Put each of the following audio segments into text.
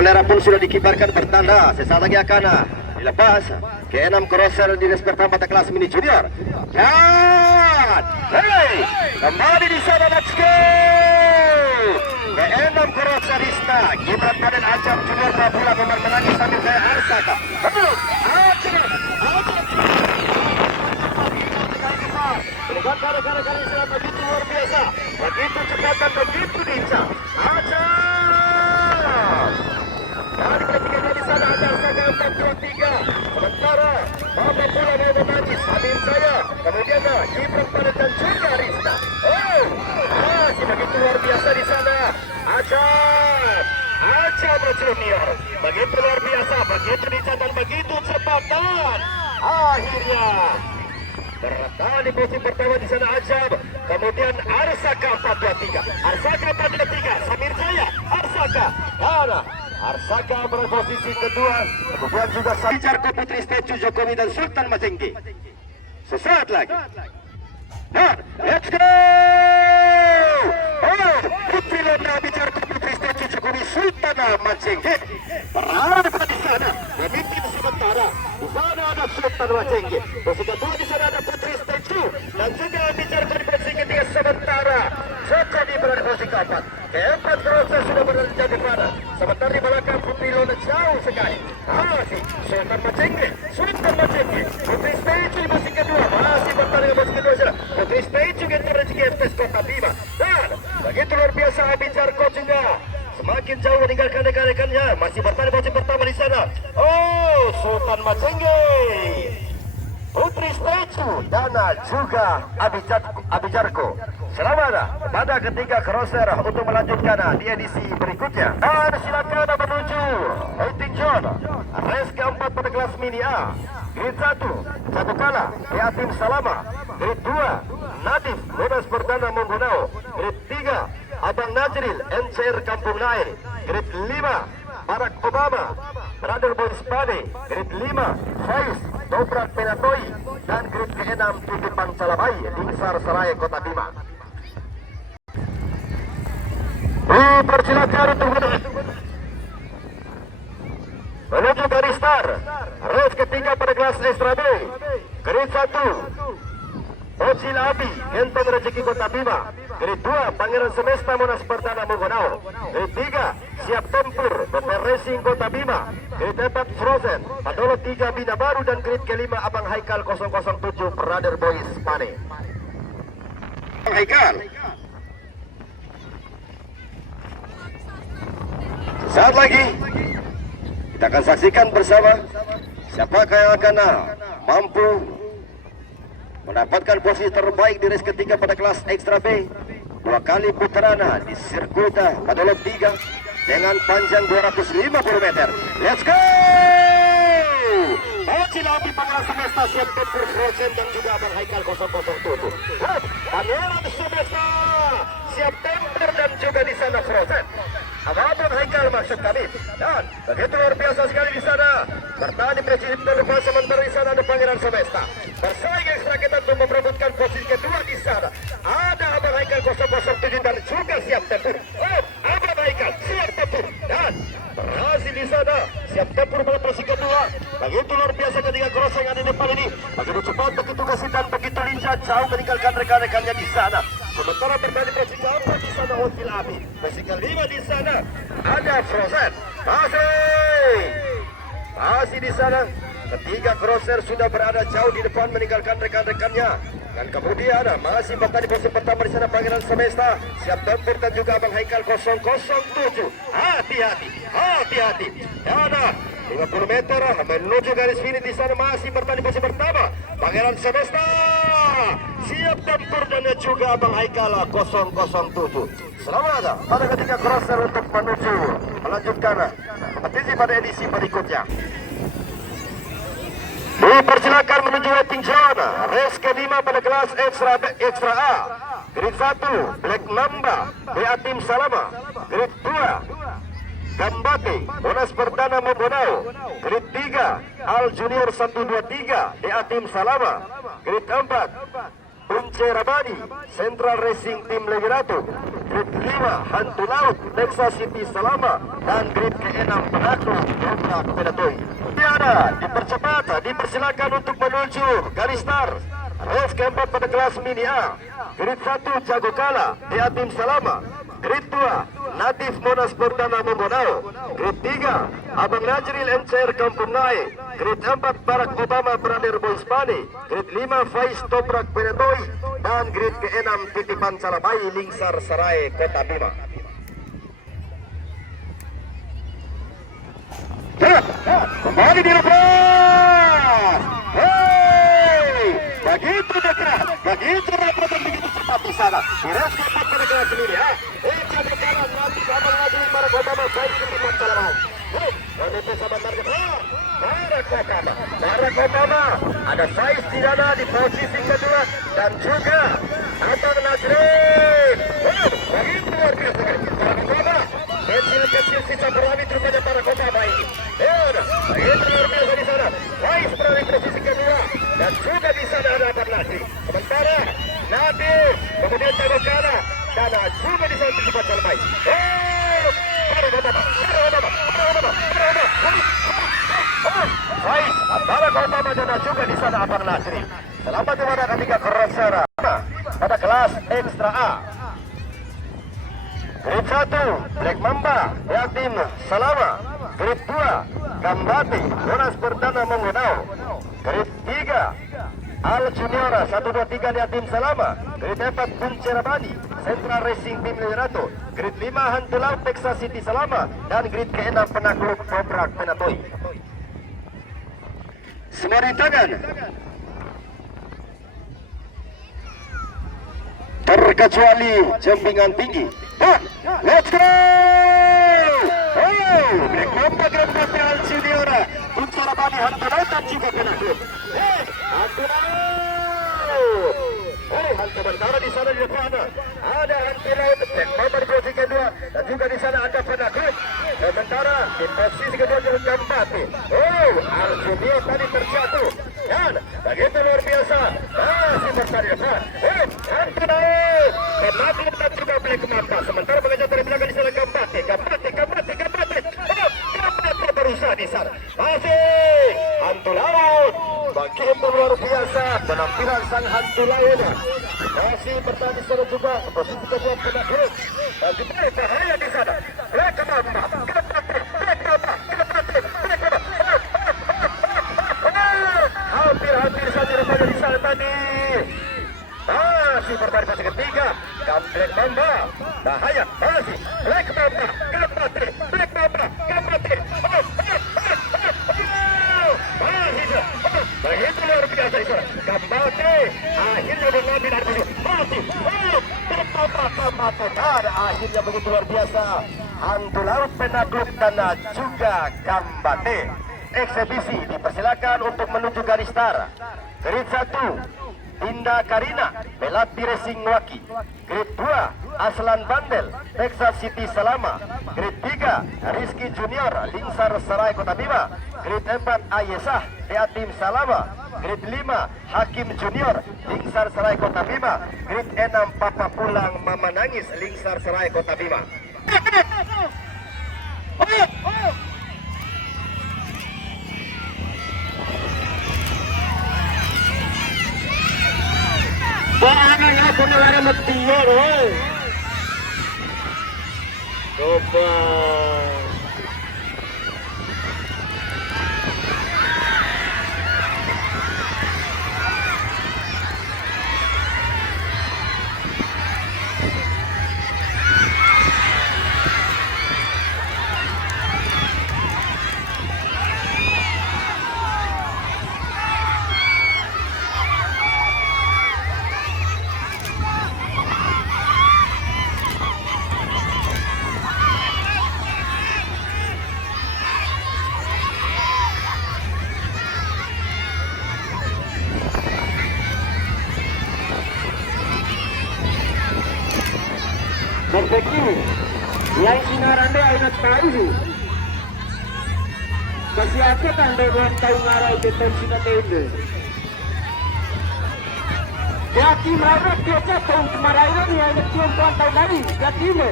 bendera pun sudah dikibarkan bertanda sesaat lagi akan dilepas ke 6 crosser di race pertama pada kelas mini junior. Dan hey, kembali di sana, let's go! Ke 6 crosser Rista Gibran Paden Acap Junior Babula memenangi sambil saya Arsaka. Dengan gara-gara sangat begitu luar biasa, begitu cepat dan begitu lincah. Acap. Dan ketika di sana ada Arsaka 423. Sementara Bapak Pula mau memenangi Sabin Jaya. Kemudian Gibran Paden dan juga Rista. Oh, masih begitu luar biasa di sana. Acap Junior, begitu luar biasa, begitu lincah dan begitu cepat dan akhirnya bertahan di posisi pertama di sana Acap. Kemudian Arsaka 423, Arsaka 423, Samir Jaya, Arsaka, Arsaka berposisi kedua. Kemudian juga Jarko Putri Statue Jokowi dan Sultan Majenggi. Sesaat lagi. Nah, let's go! Oh, Putri Londa Jarko Putri Statue Jokowi Sultan Majenggi berada di sana. Memimpin sementara. Di sana ada Sultan Majenggi. Posisi kedua di sana ada Putri Statue dan juga Jarko di posisi ketiga sementara. Jokowi berada di posisi keempat. Keempat proses sudah berada di mana? Sementara di belakang Putri Londa jauh sekali. Masih Sultan Majenggi, Putri Statue di posisi kedua, masih bertahan di posisi kedua sana. Putri Statue kita rezeki FS Kota Bima. Dan begitu luar biasa Abin Jarko juga semakin jauh meninggalkan rekan-rekannya, masih bertahan di posisi pertama di sana. Oh, Sultan Majenggi, Putri Statue dan juga Abi Jarko. Selamat pada ketiga crosser untuk melanjutkan di edisi berikutnya. Dan silakan menuju Waiting John, race keempat pada kelas mini A. Grade 1, satu kala Yatim Salama. Grade 2, Nadif Lunas Perdana Menggunau. Grade 3, Abang Najril NCR Kampung Nair. Grade 5, Barack Obama Brother Boys Pade. Grade 5, Faiz Dobrak Penatoi. Dan grade ke-6, Titipan Salabai Lingsar Seraya Kota Bima. Dipersilakan untuk menuju garis start. Race ketiga pada kelas Extra B. Grade 1, Ocil Abi Gentong Rezeki Kota Bima. Grade 2, Pangeran Semesta Monas Perdana Menggunau. Grade 3, Siap Tempur Beper Racing Kota Bima. Grade 4, Frozen Padolot 3 Bina Baru. Dan grade ke-5, Abang Haikal 007 Brother Boys Pane. Abang Haikal, saat lagi kita akan saksikan bersama siapakah yang akan mampu mendapatkan posisi terbaik di race ketiga pada kelas Extra B. 2 kali putaran di sirkuit Padolot 3 dengan panjang 250 meter. Let's go! Ocil Abi Pangeran Semesta Siap Tempur Frozen dan juga Abang Haikal 007. Pangeran Semesta Siap Tempur dan juga di sana Frozen. Abang Haikal maksud kami. Dan begitu luar biasa sekali di sana. Bertahan di posisi kedua, sementara di sana ada Pangeran Semesta. Bersaing ekstra ketat untuk memperebutkan posisi kedua di sana. Ada Abang Haikal 007 dan juga Siap Tempur. Oh, Abang Haikal Siap Tempur dan berhasil di sana. Siap Tempur pada posisi kedua. Begitu luar biasa ketika cross yang ada di depan ini. Begitu cepat, begitu kasih dan begitu lincah, jauh meninggalkan rekan-rekannya di sana. Sementara berada di posisi keempat di sana Ocil Abi. Posisi kelima di sana ada Frozen. Masih di sana. Ketiga crosser sudah berada jauh di depan meninggalkan rekan-rekannya. Dan kemudian masih berada di posisi pertama di sana Pangeran Semesta Siap Tempur dan juga Abang Haikal 007. Hati-hati. Dan 50 meter menuju garis finish di sana masih berada di posisi pertama Pangeran Semesta Siap Tempur dan juga Abang Haikal 007. Selamat pada ketiga crosser untuk menuju melanjutkan kompetisi pada edisi berikutnya. Dipersilakan menuju waiting zone. Race ke-5 pada kelas Extra A. Grade 1, Black Mamba BA Tim Salama. Grade 2, Gambate Monas Perdana Membonau. Grade 3, Al Junior 123 BA Tim Salama. Grade 4, Punce Rabani, Central Racing Team Legerato, Grid 5, Hantu Laut, Texas City Salama, dan Grid ke-6 Penaklu, Dobrak Pedatoy. Tiada, dipercepat, dipersilakan untuk menuju garis start. Race keempat pada kelas Mini A, Grid 1 Jago Kala, DA Tim Salama, Grid 2 Natif Monas Perdana Membonao, Grid 3 Abang Najril NCR Kampung Nae, Grid 4 Barack Obama Brother Boys Pani, Grid 5 Faiz Toprak Penetoy, dan Grid ke-6 Titipan Salabai Lingsar Sarai Kota Bima. Kembali di lepas. Begitu dekat, begitu rapat dan begitu cepat di sana. Kira cepat pada kelas sendiri ya. Jago kanan nanti Abang Najril Barack Obama baik Titipan Salabai. Menuju sebentar Barack Obama ada Faiz di sana di posisi kedua dan juga Abang Najril. Begitu luar biasa Barack Obama. Kecil-kecil sisa berlami rupanya Barack Obama ini. Begitu luar biasa di sana. Faiz berada di posisi kedua dan juga di sana ada Abang Najril. Sementara Nabil kemudian Jago kanan dan juga di sana Titipan Salabai. Faiz, Barack Obama dan juga di sana Abang Najril. Selamat kepada ketiga Korosera pada kelas Ekstra A. Grid 1 Black Mamba, DA Tim Salama. Grid 2 Gambati, Monas Perdana Membonao. Grid 3 Al Juniora 123 DA Tim Salama. Grid 4 Punce Rabani, Central Racing Team Legerato. Grid 5 Hantu Laut Texas City Salama, dan grid ke-6 Penakluk Dobrak Penatoy. Semua di tangan. Terkecuali jembingan tinggi. Let's go! Black Mamba Gambati Al Juniora, Punce Rabani, Hantu Laut dan juga Penakluk. Hantu Laut. Hantu Bentara di sana di depan. Ada Hantu Laut, Black Mamba di posisi kedua, dan juga di sana ada Penakluk. Sementara di posisi kedua juga Gambati. Al Junior tadi terjatuh. Dan begitu luar biasa. Masih bertari depan. Hantu Laut, Penakluk dan juga Black Mamba. Sementara mengejar dari belakang di sana Gambati. Gambati berusaha di sana. Masih Hantu Laut. Begitu luar biasa penampilan sang Hantu Laut. Masih bertahan di sana juga posisi kedua Penakluk. Dan juga bahaya di sana. Black Mamba. Hampir saja rupanya di sana tadi. Masih bertahan di posisi ketiga. Black Mamba. Bahaya. Masih Black Mamba. Black Mamba. Begitu luar biasa itu. Gambati akhirnya mengambil dari situ. Akhirnya begitu luar biasa. Hantu Laut, Penakluk dan juga Gambati. Eksebisi dipersilakan untuk menuju garis start. Grid 1 Dinda Karina, Melati Racing Waki. Grid 2 Aslan Bandel, Texas City Salama. Grid 3 Rizky Junior, Lingsar Sarai Kota Bima. Grid 4 Ayesah, DA Tim Salama. Grid 5 Hakim Junior, Lingsar Sarai Kota Bima. Grid 6 Papa Pulang Mama Nangis, Lingsar Sarai Kota Bima. Jangan aku ngelarang metiar, coba. Berbeki yang sinaran dia ingat tahu kasi ako tanda buat tahu ngarai betul sinate ini Jati merah biasa tahun kemarin yang tiupan tahun hari jati me.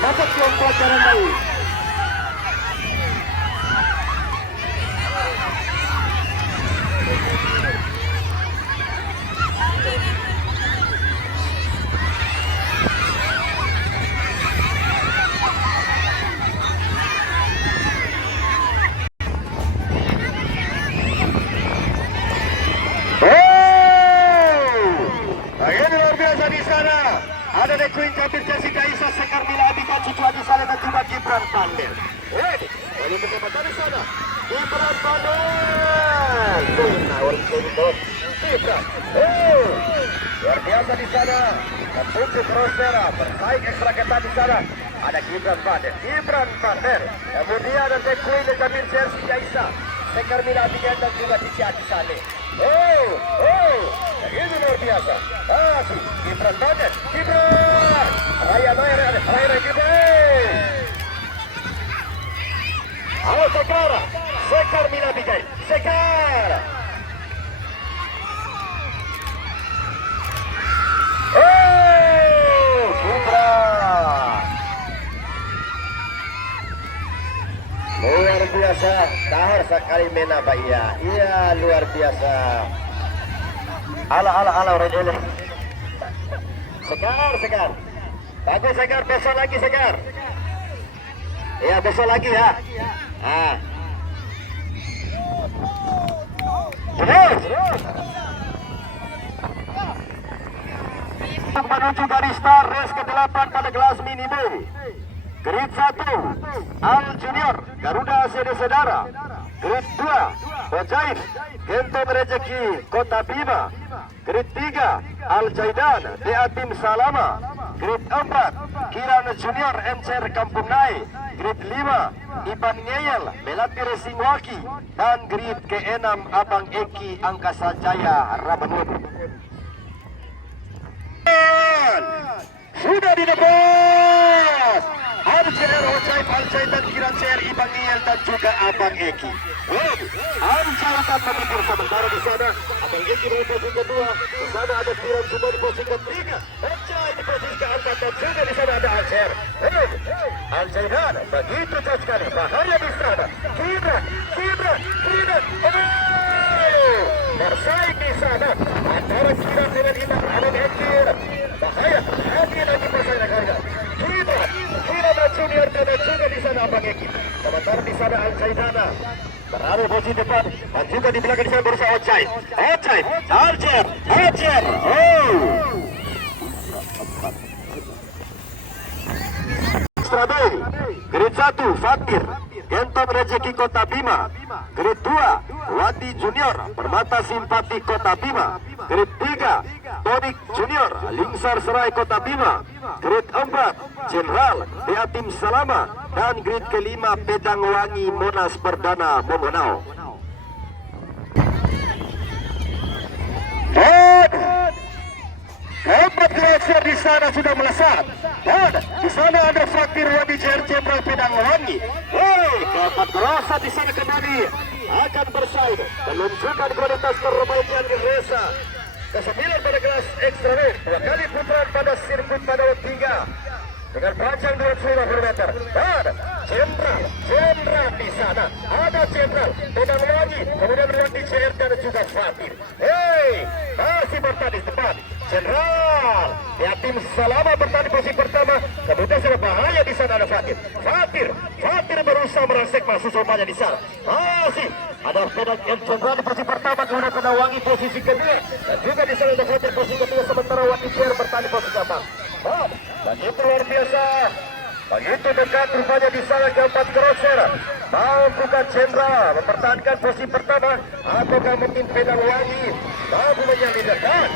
Dapat tiupan jalan baik. Ada di Queen Captain Jessica Isa Sekar Mila Abika Cucu Adi Saleh dan juga Gibran Pandel. Lalu bersama di sana Gibran Pandel. Gibran. Luar biasa di sana. Dan Putu Crossera bersaing ekstra ketat di sana. Ada Gibran Pandel. Gibran Pandel. Kemudian ada The Queen Captain Jessica Isa Sekar Mila Abika dan juga Cucu Adi Saleh. Ini luar biasa. Masih Gibran Pandel. Gibran. Raya Gibran. Halo Sekar. Sekar Mila Bigai. Sekar. Gibran. Luar biasa. Dahar sekali mena Pak. Iya luar biasa. Ala Redele. Sekar. Bagus Sekar, besok lagi Sekar. Iya besok lagi ya. Terus. Menuju garis start race ke-8 pada kelas minimum. Grade 1 Al Junior Garuda CD Sedara. Grade 2 Bojaib Gento Rezeki Kota Bima. Grade 3 Al Jaidan DA Tim Salama. Grade 4 Kiran Junior MCR Kampung Nai. Grade 5 Iban Ngeyel Melati Racing Waki. Dan grade ke-6 Abang Eki Angkasa Jaya Rabangun. Sudah di depan MCR Hojaib Al Jaidan Kiran CR Iban Ngeyel dan juga Abang Eki. Ansar akan memikir sementara di sana. Abang Eki di posisi kedua. Di sana ada Kiran Sumba di posisi ketiga. Ecai di posisi keempat dan juga di sana ada Ansar. Al Jaidan begitu jauh sekali. Bahaya di sana. Kiran. Bersaing di sana antara Kiran dengan Abang Eki. Bahaya. Lagi persaingan harga. Kiran Junior dan juga di sana Abang Eki. Sementara di sana Al Jaidan berada posisi depan dan juga di belakang di sana berusaha Ojaib. Aljer. Strawberry. Grade 1 Fatir Gentom Rezeki Kota Bima. Grade 2 Wadi Junior Permata Simpati Kota Bima. Grade 3 Tonik Junior Lingsar Serai Kota Bima. Grade 4 Jenderal DA Tim Salama. Dan grade kelima Pedang Wangi Monas Perdana Momonao. Keempat klasir di sana sudah melesat. Dan di sana ada Fakir Wadi JR Jenderal Pedang Wangi. Keempat klasir di sana kembali akan bersaing. Menunjukkan kualitas terbaik yang diresa. Ke-9 pada kelas ekstra ring. 2 kali putaran pada sirkuit pada 3. Dengan panjang 20 meter. Dan Jenderal di sana. Ada Jenderal Pedang Wangi. Kemudian Wadi JR dan juga Fatir. Masih bertanding di depan. Jenderal ya Tim Salama bertanding posisi pertama. Kemudian sudah bahaya di sana ada Fatir berusaha merangsek masuk rupanya di sana. Masih ada Pedang Jenderal di posisi pertama. Kemudian Pedang Wangi posisi kedua. Dan juga di sana ada Fatir posisi ketiga. Sementara Wadi JR bertanding posisi keempat. Dan itu luar biasa. Begitu dekat rupanya di sana keempat crosser. Mampukah Jenderal mempertahankan posisi pertama ataukah mungkin Pedang Wangi mampu menyalip dan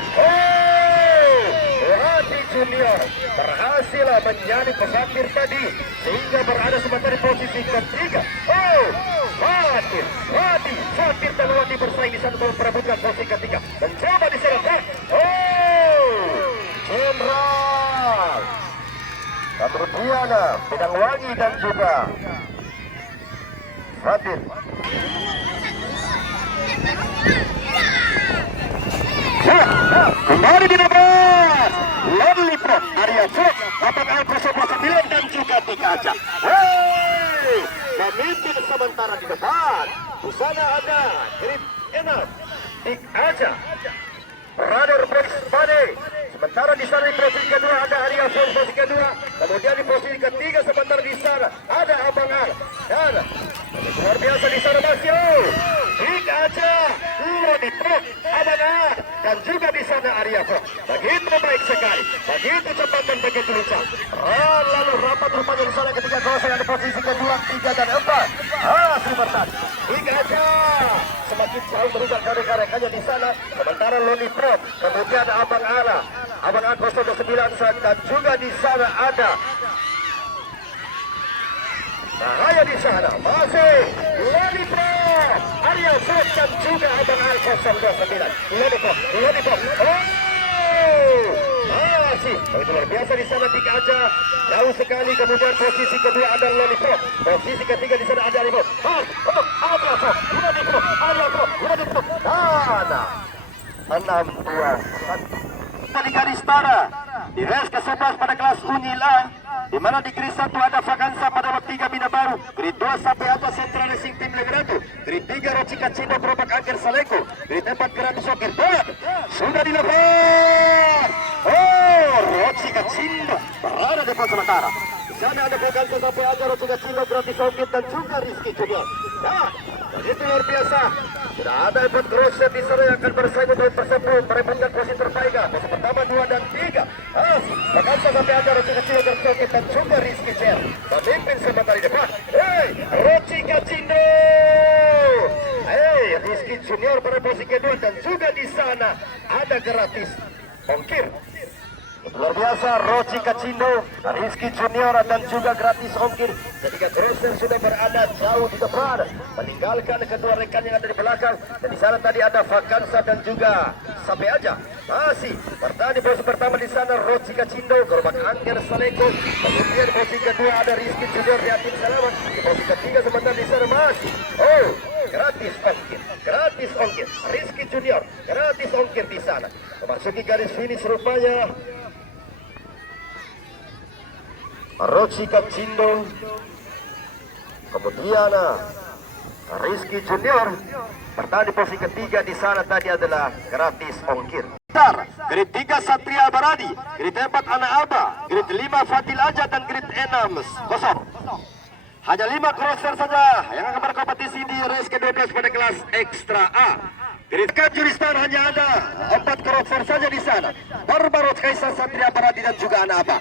Wadi Junior berhasil menyalip Fatir tadi sehingga berada sementara di posisi ketiga. Fatir dan Wadi bersaing di sana memperebutkan posisi ketiga. Mencoba diserang. Jenderal. Kemudian Pedang Wangi dan juga Fatir. Kembali dilepas. Lollipop Arya Fox, Abang Al 09 dan juga Tika Aja. Hei, memimpin sementara di depan. Di sana ada Grip Enak, Tika Aja, Brother Boys Bade. Sementara di sana di posisi kedua ada Arya Fox posisi kedua. Kemudian di posisi ketiga sebentar di sana ada Abang Al. Dan luar biasa di sana masih Tika Aja, Lollipop, Abang Al, dan juga di sana Arya Fox. Begitu baik sekali, begitu cepat dan begitu lincah. Lalu rapat rupanya di sana ketika Gosen ada posisi kedua, 3 dan 4. Bertahan. Tika Aja semakin jauh berubah karya-karyanya di sana. Sementara Lollipop, kemudian Abang Ala, Abang Al 09 dan juga di sana ada bahaya di sana masih Lollipop, Arya Fox dan juga Abang Al 029. Lollipop. Masih begitu luar biasa di sana Tika Aja, jauh sekali. Kemudian posisi kedua ada Lollipop, posisi ketiga di sana ada Arya Fox. Lollipop. Dan 6-2 di garis tara di race ke-11 pada kelas Unilan, di mana di grid 1 ada Vakansa pada waktu 3 Bina Baru, grid 2 sampai atas Central Racing Team Legratu, grid 3 Rocika Cindo Gerobak Angker Saleko, grid 4 Geratus Sokir Bola sudah dilepas. Rocika Cindo berada di depan sementara. Di sana ada Vakansa sampai atas Rocika Cindo Geratus Sokir dan juga Rizky Junior. Nah, begitu luar biasa. Sudah ada 4 crosser di sana yang akan bersaing untuk tersebut merebutkan posisi terbaik. Posisi pertama, 2 dan 3. Vakansa sampai ada Rocika Cindo Geratus Sokir dan juga Rizky Junior memimpin sebentar di depan. Rocika Cindo. Rizky Junior pada posisi kedua dan juga di sana ada Gratis Ongkir. Luar biasa, Rocika Cindo, Rizky Junior dan juga Gratis Ongkir. Ketiga crosser sudah berada jauh di depan, meninggalkan kedua rekan yang ada di belakang. Dan di sana tadi ada Vakansa dan juga Sampai Aja. Masih bertahan di posisi pertama di sana Rocika Cindo, Gerobak Angker Saleko. Kemudian posisi kedua ada Rizky Junior di Atin Salaman. Di posisi ketiga sebentar di sana masih Gratis Ongkir, Rizky Junior, Gratis Ongkir di sana. Memasuki garis finish rupanya Rocika Cindo, kemudian Rizky Junior. Bertahan di posisi ketiga di sana tadi adalah Gratis Ongkir. Grid 3 Satria Baradi, grid 4 Anak Aba, grid 5 Fadil Aja dan grid 6 kosong. Hanya 5 crosser saja yang akan berkompetisi di race ke-12 pada kelas Ekstra A. Grid Cup Juristar hanya ada 4 crosser saja di sana. Barbaros, Kaisar, Satria Baradi dan juga Anak Aba.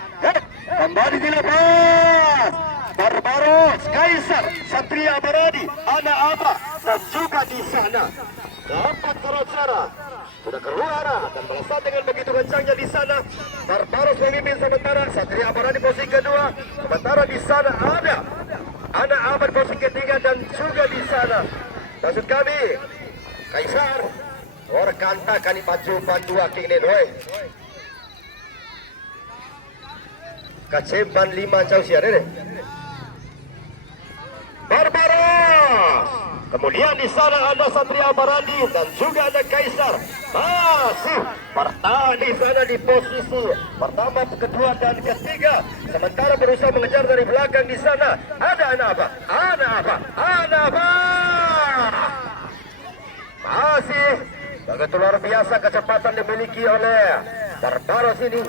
Kembali dilepas. Barbaros, Kaisar, Satria Baradi, Anak Aba dan juga di sana 4 crosser sudah keluar dan melesat dengan begitu kencangnya di sana. Barbaros memimpin sementara Satria Baradi posisi kedua. Sementara di sana ada Anak Aba posisi ketiga dan juga di sana maksud kami Kaisar kanta kani pajupan 2 king nenoi kacempan 5 jauh siar deh. Barbaros, kemudian di sana ada Satria Baradi dan juga ada Kaisar. Masih bertahan di sana di posisi pertama, kedua dan ketiga. Sementara berusaha mengejar dari belakang di sana ada Anak Aba. Masih begitu luar biasa kecepatan dimiliki oleh Barbaros ini.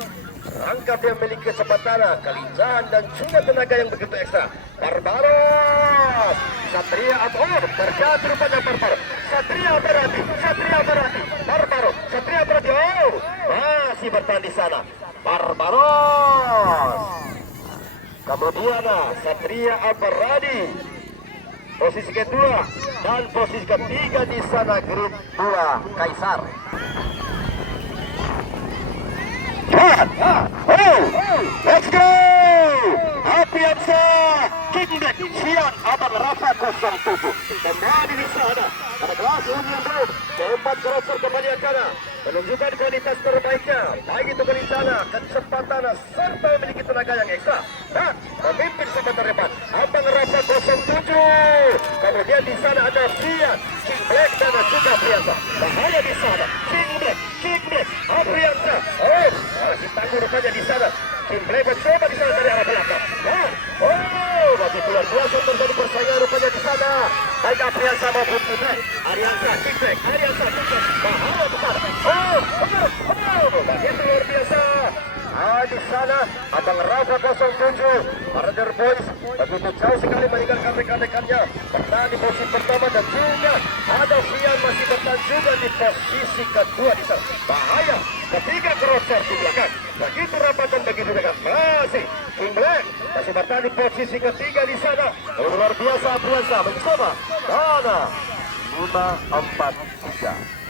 Rangkap yang memiliki kecepatan, kelincahan dan juga tenaga yang begitu ekstra. Barbaros, Satria Abor, terjadi rupanya Barbaros. Satria Baradi, Barbaros, Satria Baradi. Masih bertahan di sana. Barbaros. Kemudian Satria Baradi posisi kedua dan posisi ketiga di sana grid 2 Kaisar. Let's go! Apiansa Kingdom Sian Abang Rafa 07 kembali di sana pada kelas Union Road. Keempat crosser kembali akan menunjukkan kualitas terbaiknya, baik itu kelincahan, kecepatan serta memiliki tenaga yang ekstra. Dan memimpin sebentar depan Abang Rafa 07. Kemudian di sana ada Sian, King Black dan juga Apiansa. Bahaya di sana King Black begitu luar biasa terjadi persaingan rupanya di sana. Baik Apriansa maupun Kitek. Ariansa, Kitek, bahaya besar. Begitu luar biasa. Di sana Abang Rafa 07 Marder Boys begitu jauh sekali meninggalkan rekan-rekannya bertahan di posisi pertama dan juga ada Sian masih bertahan juga di posisi kedua di sana. Bahaya ketiga crosser di belakang begitu rapat dan begitu dekat masih King Black masih bertahan di posisi ketiga di sana. Luar biasa Apriansa bersama Dana 5-4-3.